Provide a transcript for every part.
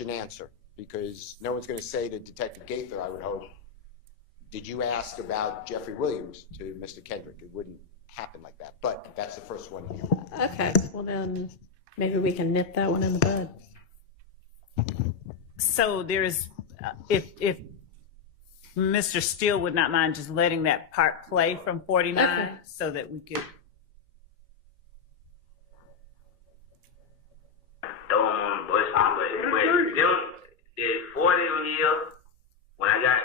and answer, because no one's going to say to Detective Gaither, I would hope, did you ask about Jeffrey Williams to Mr. Kendrick? It wouldn't happen like that, but that's the first one here. Okay, well then maybe we can nip that one in the bud. So there's, if Mr. Steele would not mind just letting that part play from 49, okay, so that we could. Don't bush but them is 40 over here. When I got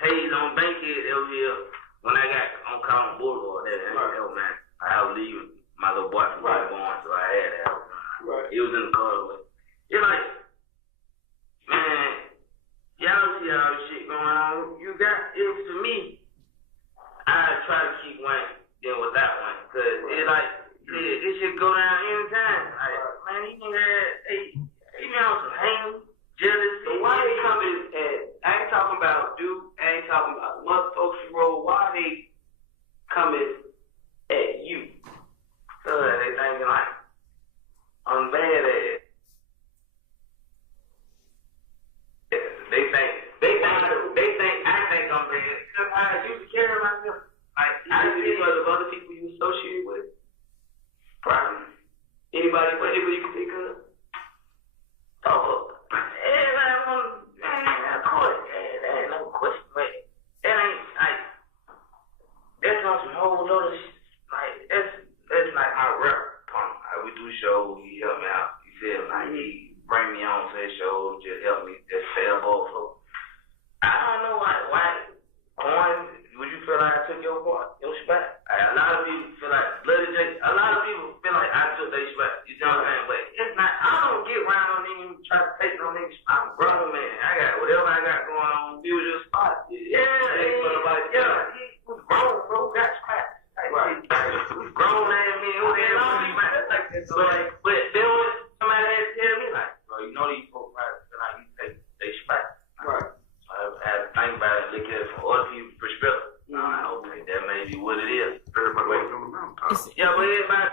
tased on Bankhead over here, when I got on Collins Boulevard, that man, I was leaving my little boy from going, so I had that. Right. He was in the car with. You're like, man, y'all see all this shit going on. You got it for me. I try to keep one then with that one, cause it's like this shit go down anytime. Like, man, he can have he been on some hang, jealousy. So why they coming at? I ain't talking about Duke. I ain't talking about mother folks you roll. Why they coming at you? So they thinking like I'm bad at it. I think I'm bad. Cause I used to carry myself. Like I see other people you associate with. Probably anybody you can think of. Oh, of course, that ain't no question, but that ain't like that's on some whole other like that's like my rep pump. We do shows, he help me out. You feel like he bring me on to his shows, just help me just sell ball flow. I don't know why Coin, would you feel like I took your part, your spot? A lot of people feel like Bloody J. A lot of people feel like I took their spot. You know what I'm saying? But it's not. I don't get around on them, try to take no niggas. I'm a grown man. I got whatever I got going on. Use your spot. Yeah, he was grown, bro. Got spot. Right. He was grown man. Who the hell on me, man? So like, but then when somebody had to tell me like, bro, you know these folks right? Feel like you take their spot. Right. I had to think about it, look at it from other people's perspective. Okay, that may be what it is. Yeah, but everybody.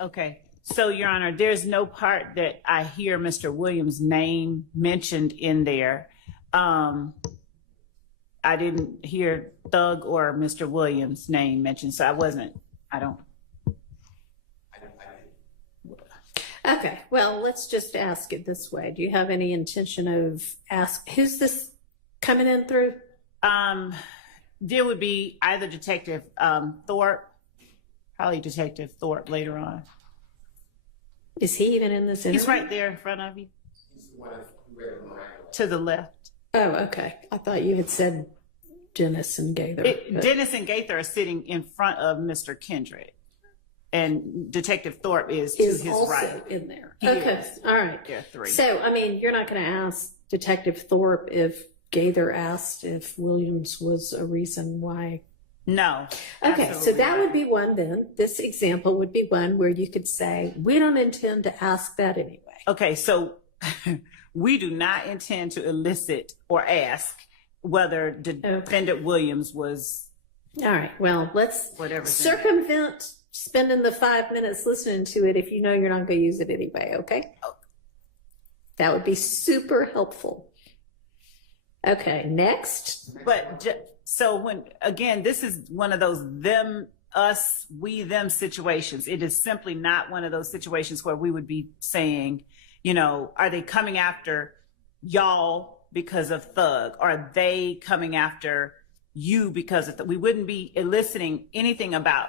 Okay, so Your Honor, there's no part that I hear Mr. Williams' name mentioned in there. I didn't hear Thug or Mr. Williams' name mentioned, so I don't. okay. Well, let's just ask it this way. Do you have any intention of who's this coming in through? There would be either Detective Thorpe, probably Detective Thorpe later on. Is he even in this interview? He's right there in front of you. He's the one who read the Miranda. To the left. Oh, okay. I thought you had said Dennis and Gaither. Dennis and Gaither are sitting in front of Mr. Kendrick. And Detective Thorpe is to his also right. In there. He okay. is. All right. There are three. So, I mean, you're not going to ask Detective Thorpe if Gaither asked if Williams was a reason why. No. Okay, so that would be one then. This example would be one where you could say, we don't intend to ask that anyway. Okay, so we do not intend to elicit or ask whether Defendant Williams was. All right, well, let's circumvent spending the 5 minutes listening to it if you know you're not going to use it anyway, okay? That would be super helpful. Okay, next. But so when, again, this is one of those them, us, we, them situations. It is simply not one of those situations where we would be saying, you know, are they coming after y'all because of Thug? Are they coming after you because of we wouldn't be eliciting anything about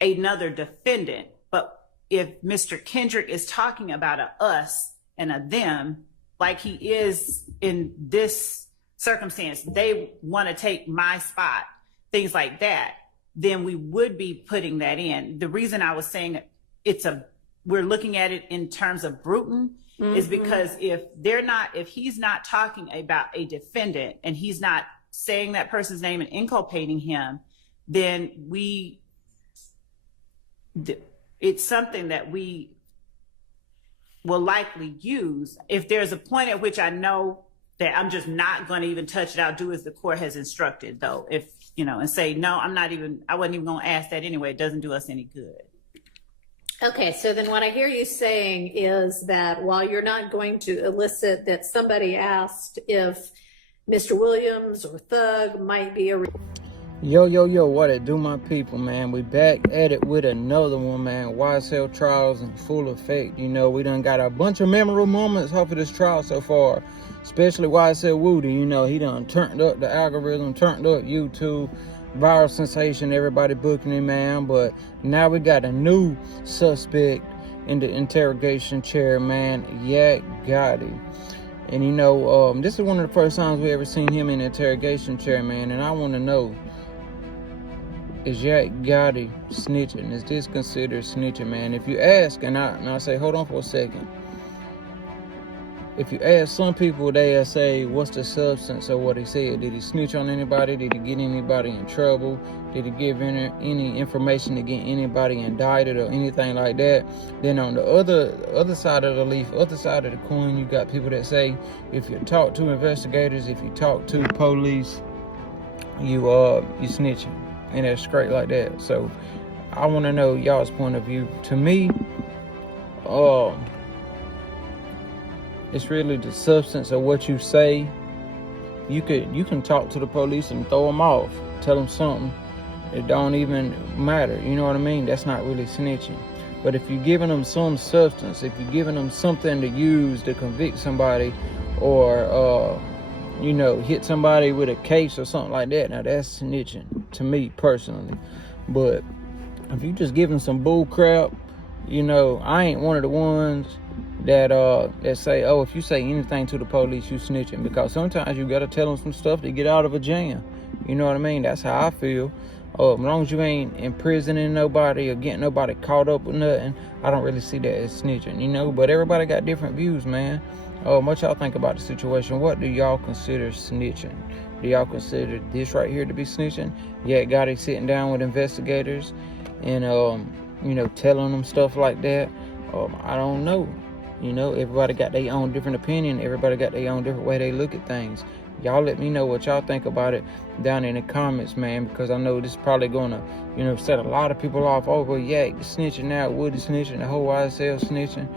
another defendant. But if Mr. Kendrick is talking about a us and a them, like he is in this circumstance, they want to take my spot, things like that, then we would be putting that in. The reason I was saying we're looking at it in terms of Bruton is because if he's not talking about a defendant and he's not saying that person's name and inculpating him, then it's something that we will likely use. If there's a point at which I know that I'm just not going to even touch it, I'll do as the court has instructed, though. If, you know, and say, no, I wasn't even going to ask that anyway. It doesn't do us any good. Okay, so then what I hear you saying is that while you're not going to elicit that somebody asked if Mr. Williams or Thug might be a... Yo, what it do, my people, man? We back at it with another one, man. YSL trials in full effect. You know, we done got a bunch of memorable moments off of this trial so far, especially YSL Woody. You know, he done turned up the algorithm, turned up YouTube, viral sensation, everybody booking him, man. But now we got a new suspect in the interrogation chair, man, Yak Gotti. And you know, this is one of the first times we ever seen him in the interrogation chair, man. And I want to know, is Yak Gotti snitching? Is this considered snitching, man? If you ask, and I say, hold on for a second. If you ask some people, they'll say, what's the substance of what he said? Did he snitch on anybody? Did he get anybody in trouble? Did he give any information to get anybody indicted or anything like that? Then on the other side of the leaf, other side of the coin, you got people that say, if you talk to investigators, if you talk to police, you snitching. And it's straight like that. So I want to know y'all's point of view. To me, it's really the substance of what you say. You can talk to the police and throw them off, tell them something. It don't even matter. You know what I mean? That's not really snitching. But if you're giving them some substance, if you're giving them something to use to convict somebody, or you know, hit somebody with a case or something like that, now that's snitching to me personally. But if you just give them some bull crap, you know, I ain't one of the ones that say, oh, if you say anything to the police, you snitching, because sometimes you gotta tell them some stuff to get out of a jam. You know what I mean? That's how I feel. As long as you ain't imprisoning nobody or getting nobody caught up with nothing, I don't really see that as snitching, you know. But everybody got different views, man. What y'all think about the situation? What do y'all consider snitching? Do y'all consider this right here to be snitching? Yak Gotti sitting down with investigators and you know, telling them stuff like that. I don't know. You know, everybody got their own different opinion. Everybody got their own different way they look at things. Y'all let me know what y'all think about it down in the comments, man, because I know this is probably gonna, you know, set a lot of people off. Over Yak snitching out, Woody snitching, the whole YSL snitching.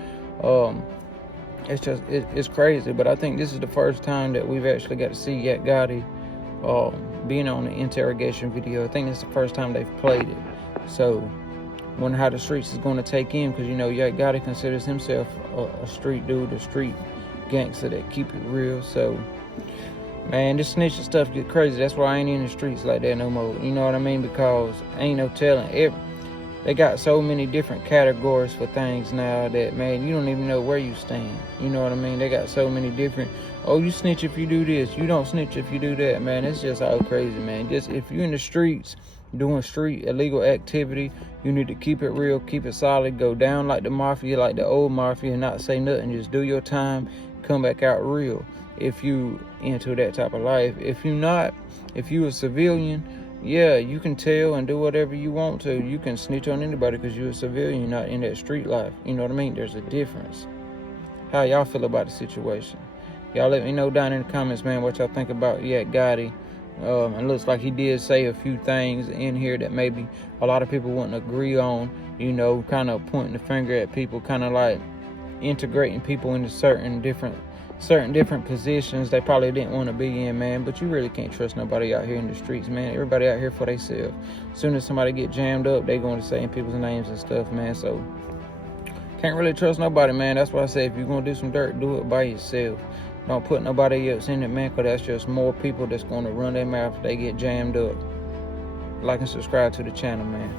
It's just, it's crazy. But I think this is the first time that we've actually got to see Yak Gotti being on the interrogation video. I think it's the first time they've played it. So wonder how the streets is going to take him, because you know Yak Gotti considers himself a street dude, a street gangster that keep it real. So man, this snitching stuff get crazy. That's why I ain't in the streets like that no more. You know what I mean? Because ain't no telling. They got so many different categories for things now that, man, you don't even know where you stand. You know what I mean? They got so many different, oh, you snitch if you do this, you don't snitch if you do that, man. It's just all crazy, man. Just if you're in the streets doing street illegal activity, you need to keep it real, keep it solid, go down like the mafia, like the old mafia, and not say nothing. Just do your time, come back out real if you into that type of life. If you're not, if you a civilian, yeah, you can tell and do whatever you want to. You can snitch on anybody because you're a civilian, you're not in that street life. You know what I mean? There's a difference. How y'all feel about the situation? Y'all let me know down in the comments, man, what y'all think about Yak Gotti. It looks like he did say a few things in here that maybe a lot of people wouldn't agree on, you know, kind of pointing the finger at people, kind of like integrating people into certain different positions they probably didn't want to be in, man. But you really can't trust nobody out here in the streets, man. Everybody out here for themselves. As soon as somebody get jammed up, they going to say people's names and stuff, man. So can't really trust nobody, man. That's why I say if you're going to do some dirt, do it by yourself. Don't put nobody else in it, man, because that's just more people that's going to run their mouth if they get jammed up. Like and subscribe to the channel, man.